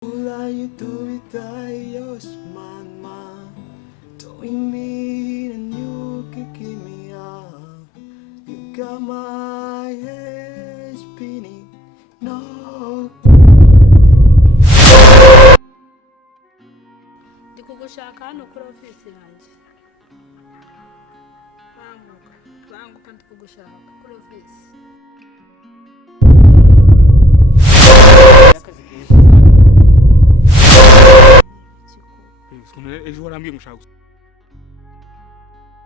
Mulai tuitayos mama, doing me and you kicking me out. You got my head spinning, no. Ndi kugushaka hano kuri ofisi yanjye. Banguka ndi kugushaka kuri ofisi. Akazi keza. Ejo warambwiye mushaka.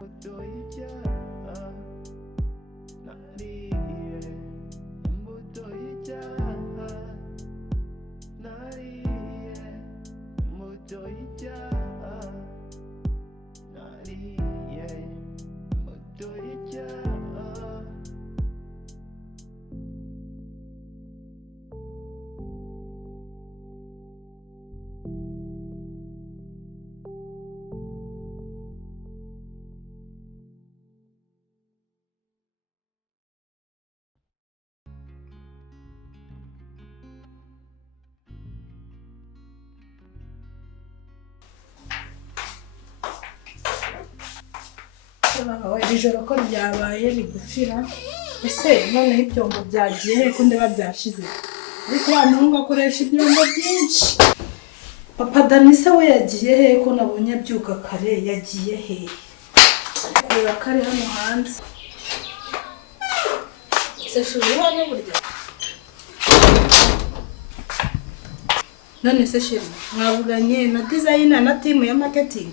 Y'icyaha, nariye imbuto y'icyaha, nariye imbuto y'icyaha, nariye imbuto y'icyaha. Iri joro ko ryabaye rigufira. Ese noneho ibyombo byagiye he ko ndeba byashize? Ariko wa muhungu akoresha ibyombo byinshi. Papa Danise we yagiye he ko nabonye abyuka kare yagiye he? Kureba kare hano hanze. Se shuri hano burya. None se shiri mwavuganye na designer na team ya marketing?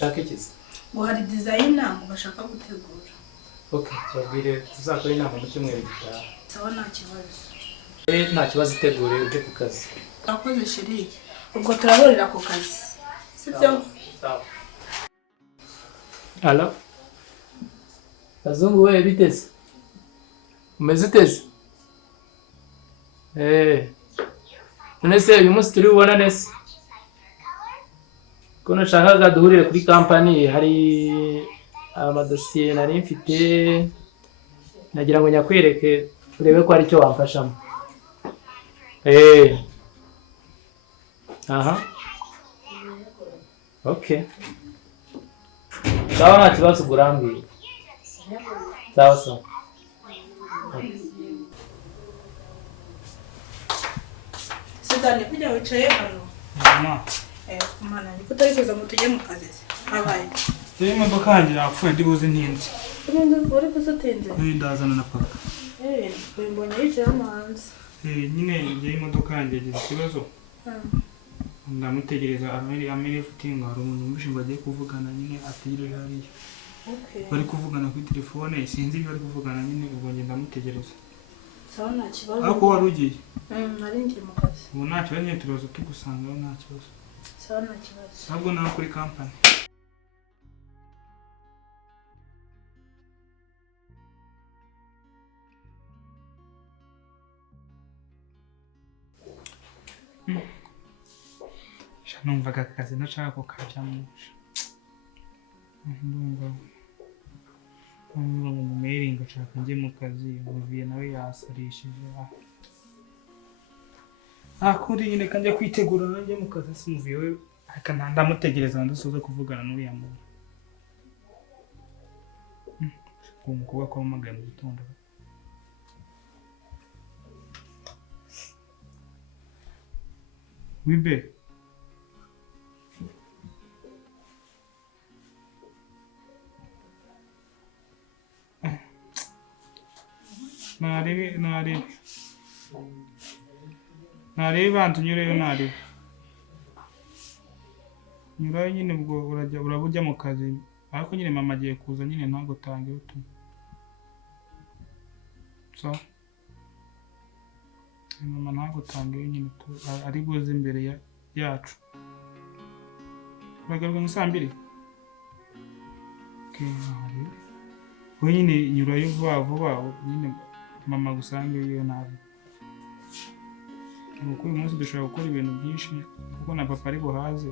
Shakikiza. Ngo hari designer ngo bashaka gutegura. Okay, babwire tuzakora inama mu cyumweru gitaha. Sawa nta kibazo. Nta kibazo itegure uje ku kazi. Akoze shiri. Ubwo turahurira ku kazi. Sibyo? Sawa. Allo. Kazungu we biteze. Umeze uteze? None se uyu munsi turi bubona nese? Ko nashakaga duhurire kuri company hari amadosiye nari mfite nagira ngo nyakwereke urebe ko ari cyo wamfashamo. Aha. Okay. Sawa nta kibazo gurambiye. Sawa sawa. Sidani kujya wicaye hano. Mama. Kumana ni kutarifuza ngo tujye mu kazi. Habaye. Iyi modoka yanjye yapfuye ndibuze ntinze. Umuntu uri kuzatenze. Ndazana na papa. Mbonye yicaye hanze. Nyine ngiye imodoka yanjye yagize ikibazo. Ndamutegereza amere futinga hari umuntu umushinga agiye kuvugana nyine ategereje hariya. Okay. Bari kuvugana kuri telefone sinzi ibyo bari kuvugana nyine ubwo ngenda ndamutegereza. Sawa nta kibazo. Ariko wari ugiye? Nari ngiye mu kazi. Ubu nta kibazo nyine turaza tugusanga nta kibazo. Sawa nta kibazo. Ntabwo nawe kuri company. Numvaga akazi nashaka ko kajyamo. Ndumva mu mailing nshaka njye mu kazi muviye nawe yasarishije. Kuri nyine kanjye kwitegura nanjye mu kazi simuviye we akana ndamutegereza ndasoza kuvugana n'uriya muntu. Umukobwa ko amagaye mu gitondo. Wibe Nari bantu nyureyo nari. Nyurayo nyine ubwo urabujya mu kazi. Ariko nyine mama agiye kuza nyine ntago tange utu. So. Mama ntago tange nyine ari buze imbere yacu. Uragaruka mu saa 2. Okay, nari. We nyine nyurayo vuba nyine mama gusange iyo nabi. Nuko uyu munsi dushobora gukora ibintu byinshi kuko na papa ari buhaze.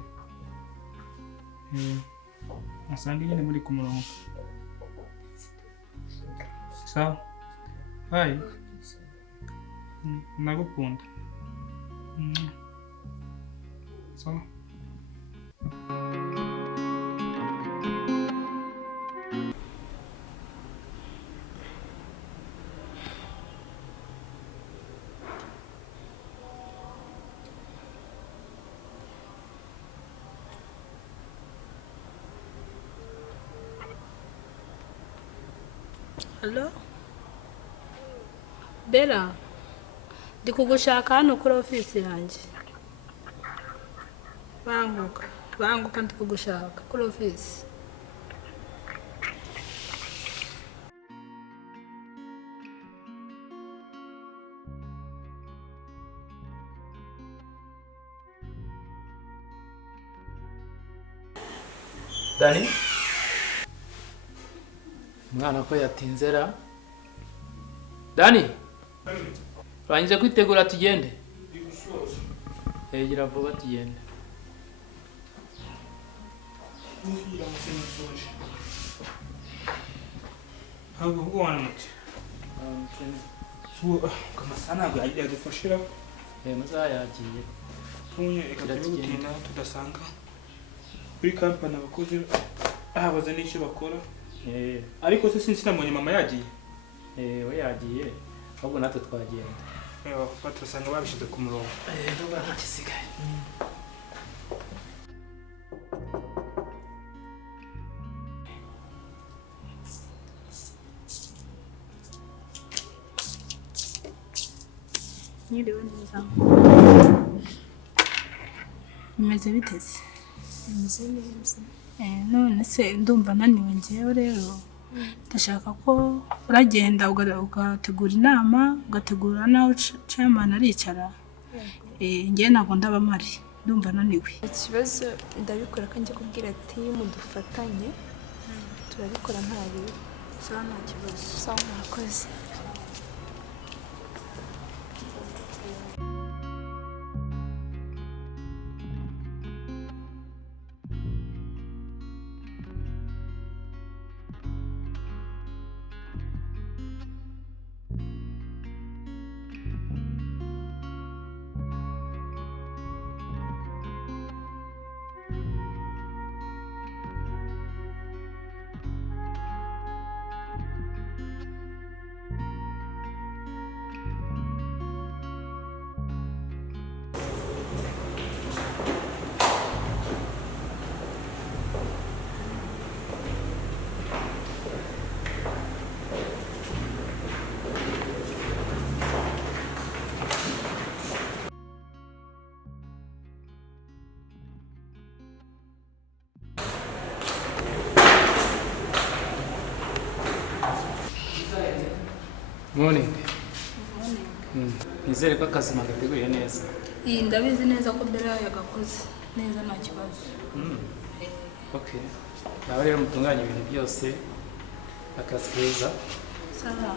Asanga nyine muri ku murongo. Sawa. Bye. Nagukunda. So. Hello? Bella, ndi kugushaka hano kuri ofisi yanjye. Banguka ndi kugushaka kuri ofisi. Dani? Mwana ko yatinzera. Dani? Urangije kwitegura tugende? Gira vuba tugende. Ahubwo wanamutse. Kama sana yadufashira. Muzayagiye. Tunye ikadutinda tudasanga. Kuri kampani abakozi abaza n'icyo bakora. Ariko se sinamubonye mama yagiye. We yagiye. Ahubwo natwe twagenda. Batasanga babishize ku murongo. Ndumva nta gisigaye. Nyiriwe neza. Meze biteze. Meze neza. None se ndumva naniwe njyewe rero. Ndashaka ko uragenda ugategura inama, ugategura nawe chairman aricara. Ngiye ntabwo ndaba mari. Ndumva naniwe. Ikibazo ndabikora kandi kubwira ati mudufatanye. Turabikora ntari. Sawa nta kibazo. Sawa murakoze. Morning. Nizere ko akazi magateguye neza. Ndabizi neza ko Bella yagakoze neza nta kibazo. Okay. Nawe rero mutunganya ibintu byose akazi keza. Sawa.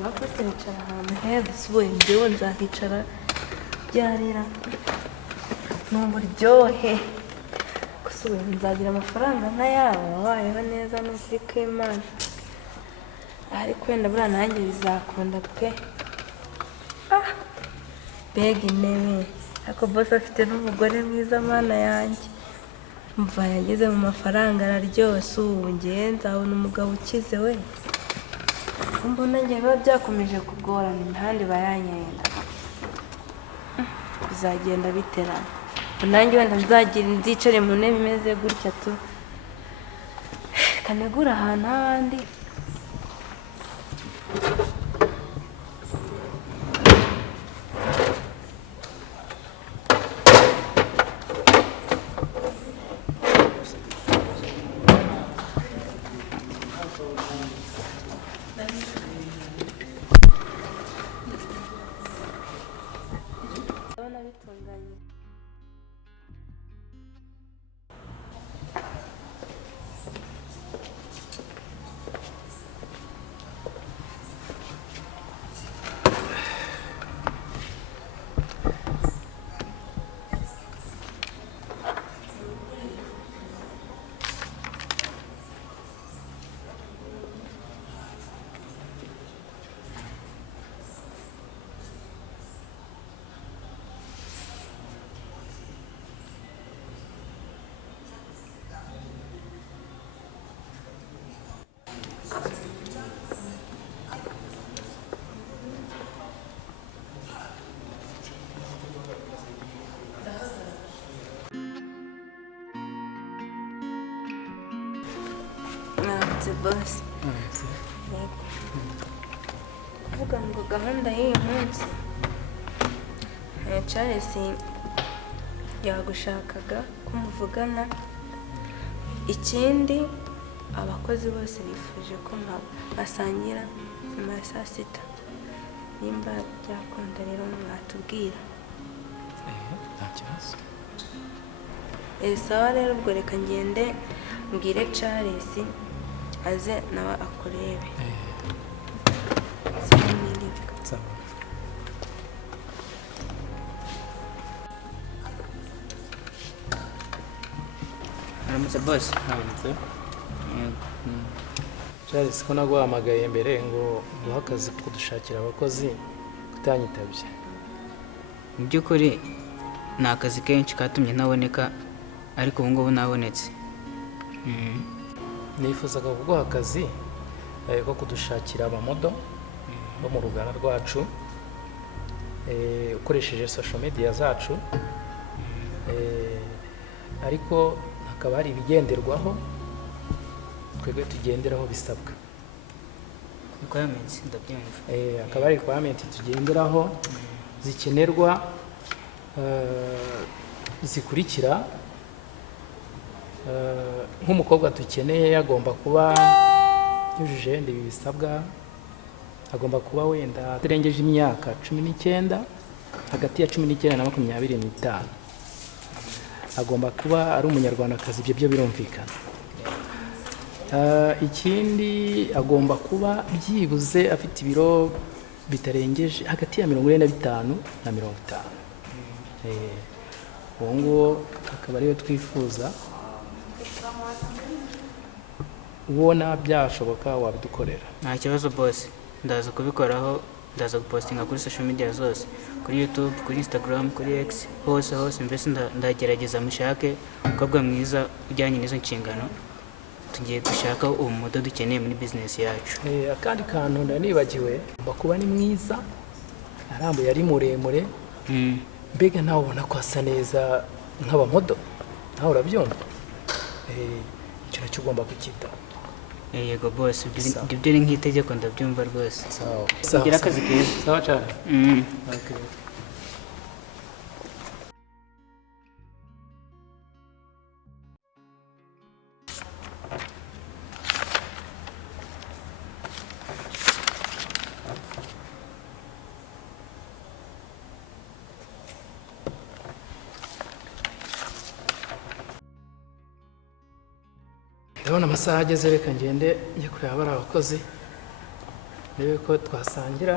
Nakoze nicara ahantu heza usubuye njyewe nzahicara byarira n'uburyohe gusa ubu nzagira amafaranga nk'ayabo wabayeho neza n'ukuri kw'Imana ariko wenda buriya nanjye bizakunda pe mbega intebe ariko bose afite n'umugore mwiza mana yanjye mva yageze mu mafaranga araryoshye ubu ngiye nzabona umugabo ukize we mbona ngiye biba byakomeje kugorana imihanda iba yanyenda bizagenda biterana nanjye wenda nzicare mu ntebe imeze gutya tu kanegura ahantu h'abandi ndabona bitunganye. Mwaramutse bosi. Yego. Kuvuga ngo gahunda y'uyu munsi Charles yagushakaga ko muvugana. Ikindi abakozi bose bifuje ko basangira nyuma ya saa sita. Nimba byakunda rero mwatubwira. Nta kibazo. Sawa rero ubwo reka ngende mbwire Charles aze nawe akurebe. Sawa. Aramutse boss. Hanze. Charles ko naguhamagaye mbere ngo duhe akazi ko kudushakira abakozi kutanyitabye. Mu by'ukuri ni akazi kenshi katumye ntaboneka ariko ubu ngubu nabonetse. Nifuzaga kuguha akazi ko kudushakira abamodo bo mu ruganda rwacu ukoresheje social media zacu, ariko hakaba hari ibigenderwaho twebwe tugenderaho bisabwa. Requirements ndabyumva. Hakaba hari requirements tugenderaho zikenerwa zikurikira. Nk'umukobwa dukeneye agomba kuba yujuje ibi bisabwa, agomba kuba wenda atarengeje imyaka 19, hagati ya 19 na 25. Agomba kuba ari umunyarwandakazi, ibyo birumvikana. Ikindi agomba kuba byibuze afite ibiro bitarengeje hagati ya 45 na 50. Uwo nguwo akaba ariyo twifuza. Ubona byashoboka wabidukorera? Nta kibazo boss. Ndaza kubikoraho, ndaza gupostinga kuri social media zose, kuri YouTube, kuri Instagram, kuri X, hose mbese ndagerageza mushake umukobwa mwiza ujyanye n'izo nshingano. Tugiye gushaka umumodo dukeneye muri business yacu. Akandi kantu ndanibagiwe, bakuba ni mwiza, arambuye ari muremure. Mbega nawe ubona ko asa neza nk'abamodo, nawe urabyumva? Icyo nacyo ugomba kukitaho. Yego boss, ibyo ni nk'itegeko ndabyumva rwose. Sawa. Ugira akazi keza. Sawa cyane. Okay. Ndabona amasaha ageze, reka ngende njye kureba bari abakozi ndebe ko twasangira.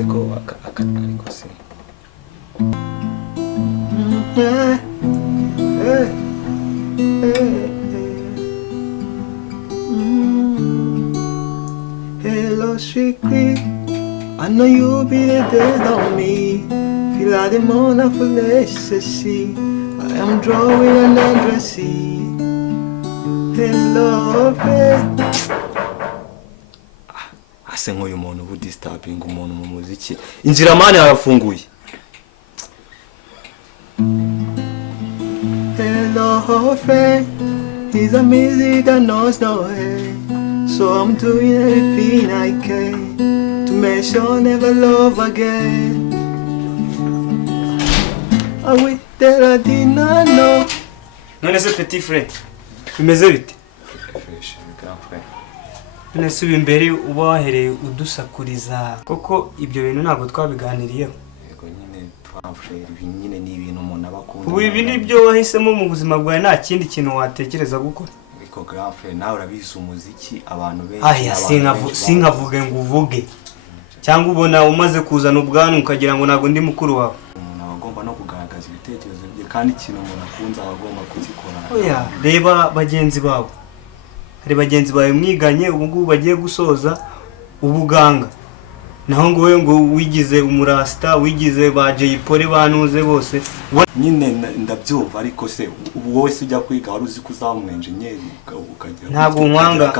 se ko ariko se Hello, sweetie. I know you'll be there on me. Feel like the moon of ecstasy. I am drawing an endless sea. Hello, babe. ase nk'uyu muntu ubu disturbing umuntu mu muziki inzira mane arafunguye. Hello, friend. He's a music that knows no way. So I'm doing everything I can to make sure I never love again. I wish that I did not know. None se petit frère bimeze bite? Fresh grand frère. None se imbere uba wahereye udusakuriza koko ibyo bintu ntabwo twabiganiriyeho. Yego nyine grand frère ibi nyine ni ibintu umuntu abakunda. Ubu ibi nibyo wahisemo mu buzima bwawe nta kindi kintu watekereza gukora? Ariko grand frère nawe urabizi umuziki abantu benshi. Aya sinkavuge ngo uvuge. Cyangwa ubona umaze kuzana ubwanwa ukagira ngo ntago ndi mukuru wawe. Umuntu agomba no kugaragaza ibitekerezo bye kandi ikintu umuntu akunze agomba kuzikora. Oya reba bagenzi bawe. Hari bagenzi bawe mwiganye ubu ngubu bagiye gusoza ubuganga. Naho ngo we ngo wigize umurasta wigize ba Jay Polly banuze bose. Nyine ndabyumva ariko se ubu wowe se ujya kwiga wari uzi kuzaba engineer ukagira. Ntabwo nkwanga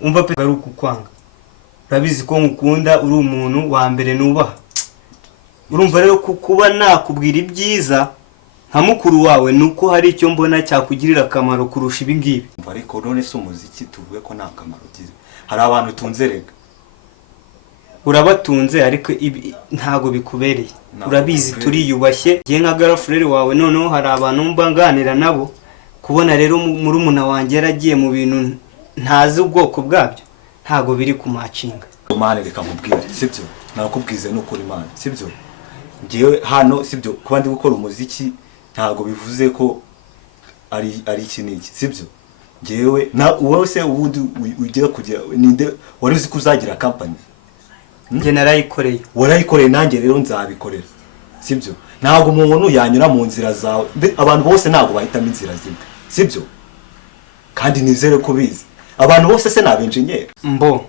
umva pe ari ukukwanga. Urabizi ko ngukunda uri umuntu wa mbere nubaha. Urumva rero kuba nakubwira ibyiza nka mukuru wawe nuko hari icyo mbona cyakugirira akamaro kurusha ibi ngibi. Ariko none se umuziki tuvuge ko nta kamaro ugira. Hari abantu tunzerega. Urabatunze ariko ntago bikubereye. Urabizi turiyubashye ngiye nka girlfriend wawe noneho hari abantu mbanganira nabo kubona rero muri umuna wanjye yaragiye mu bintu ntazi ubwoko bwabyo ntago biri kumacinga. Mane reka mubwire sibyo nakubwize n'ukuri mane sibyo ngiye hano sibyo kuba ndi gukora umuziki ntago bivuze ko ari ikiniki sibyo ngewe na wowe se ubundi ugiye kugira ninde wari uzi kuzagira company nge narayikoreye warayikoreye nanjye rero nzabikorera sibyo ntago umuntu yanyura mu nzira zawe abantu bose ntago bahitamo inzira zimwe sibyo kandi nizere ko bizi abantu bose se nabenjenye mbo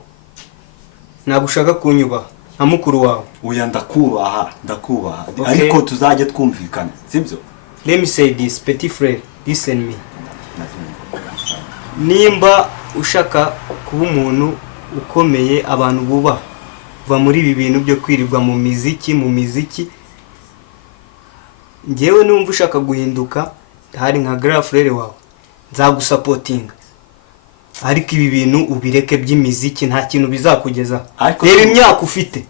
nagushaka kunyuba nka mukuru wawe uya ndakubaha ariko tuzajye twumvikana sibyo. Let me say this petit frère listen me. Nimba ushaka kuba umuntu ukomeye abantu buba va muri ibi bintu byo kwirirwa mu miziki ngewe numva ushaka guhinduka hari nka girlfriend wawe nzagusapotinga ariko ibi bintu ubireke by'imiziki nta kintu bizakugeza. Reba imyaka ufite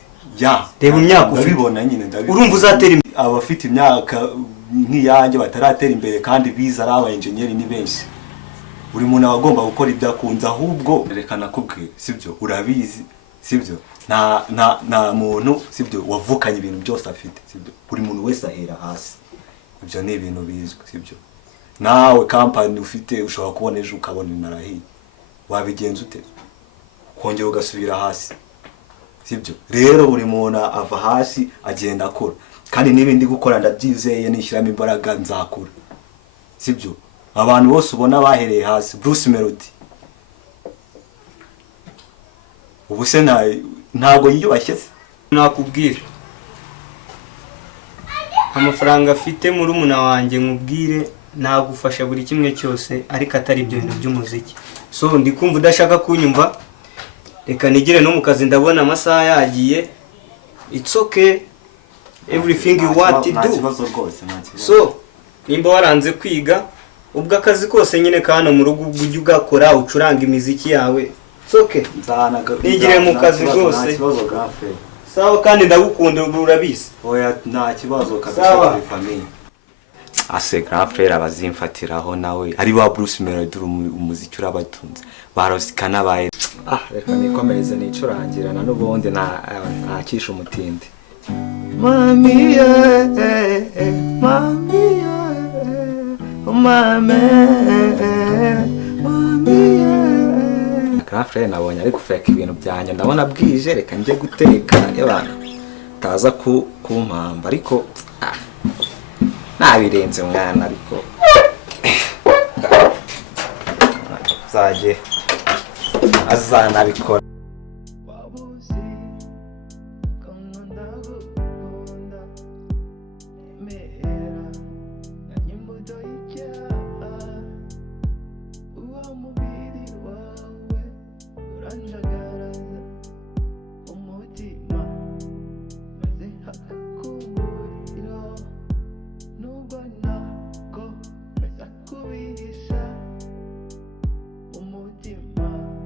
reba imyaka ufite ndabibona nyine urumva uzatera abafite imyaka nk'iyanjye bataratera imbere kandi biza ari aba engineer ni benshi. Buri muntu agomba gukora ibyo akunze ahubwo rekana kubwe sibyo urabizi sibyo na muntu sibyo wavukanye ibintu byose afite sibyo buri muntu wese ahera hasi ibyo ni ibintu bizwe sibyo. Nawe company ufite ushobora kubona ejo ukabona inarahi wabigenza ute kongera ugasubira hasi sibyo. Rero buri muntu ava hasi agenda akora kandi n'ibindi gukora ndabyizeye nishyiramo imbaraga nzakura sibyo. Abantu bose ubona bahereye hasi Bruce Melody ubu se ntago yiyubashye se nakubwira amafaranga afite muri umuna wanjye nkubwire nagufasha buri kimwe cyose ariko atari ibyo bintu by'umuziki. So ndi kumva udashaka kunyumva reka nigire no mu kazi ndabona amasaha yagiye. It's okay everything you want to do. So nimba waranze kwiga ubwo akazi kose nyine kana mu rugo ujye ugakora ucuranga imiziki yawe. It's okay nigire mu kazi rwose sawa kandi ndagukunda urabizi. Oya nta kibazo kabisa muri family. Ase grand frère abazimfatiraho nawe ari ba Bruce Melody umuziki urabatunze barosikana baye. Reka nikomereze nicurangirana n'ubundi nakisha umutindi. Mami grand frère nabonye ari gufeka ibintu byanjye ndabona bwije reka nje guteka y'abantu taza kumpamba ariko nabirenze mwana ariko zaje azanabikora